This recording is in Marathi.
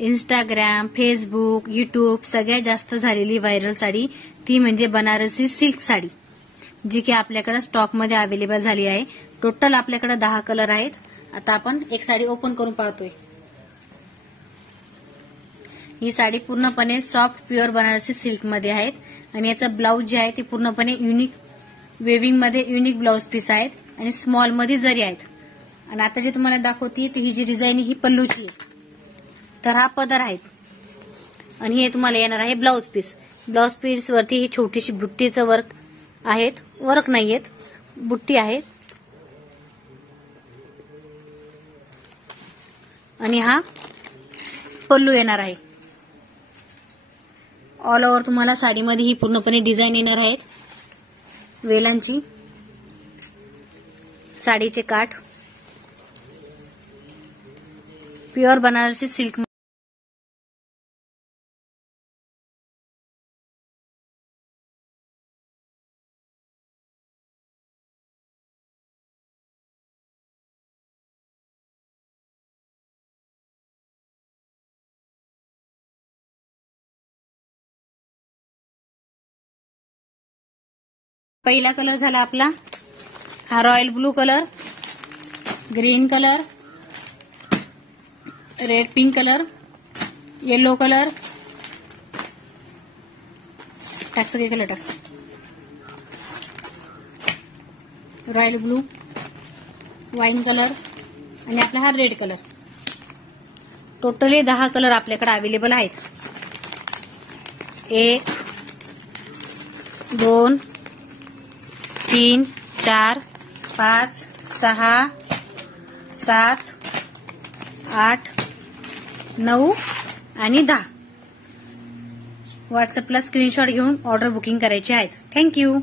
इंस्टाग्राम, फेसबुक, यूट्यूब सगळ्यात जास्त झालेली व्हायरल साडी ती म्हणजे बनारसी सिल्क साडी, जी की आपल्याकडे स्टॉकमध्ये अवेलेबल झाली आहे. टोटल आपल्याकडे 10 कलर आहेत. आता आपण एक साडी ओपन करून पाहतोय. ही साडी पूर्णपणे सॉफ्ट प्युअर बनारसी सिल्क मध्ये आहे आणि याचं ब्लाउज जे आहे ते पूर्णपणे युनिक वेविंग मध्ये युनिक ब्लाउज पीस आहेत आणि स्मॉल मध्ये जरी आहेत. आणि आता जे तुम्हाला दाखवते ही जी डिझाईन ही पल्लूची आहे. तर हा पदर आहे आणि हे तुम्हाला येणार आहे ब्लाउज पीस. ब्लाउज पीस वरती ही छोटीशी बुट्टीचं वर्क आहेत. वर्क नाहीयेत, बुट्टी आहे. आणि हा पल्लू येणार आहे. ऑल ओव्हर तुम्हाला साडीमध्ये ही पूर्णपणे डिझाईन येणार आहेत. वेलांची साडीचे काठ प्युअर बनारसी सिल्क. पहिला कलर झाला आपला हा royal blue colour, green colour, red pink colour, yellow colour, टाक सगळे कलर टाक, रॉयल ब्लू, वाईन कलर आणि आपला हा रेड कलर. टोटली 10 कलर आपल्याकडे अवेलेबल आहेत. 1 2 3 4 5 6 7 8 9 आणि 10. व्हॉट्सअपला स्क्रीनशॉट घेऊन ऑर्डर बुकिंग करायची आहेत. थँक्यू.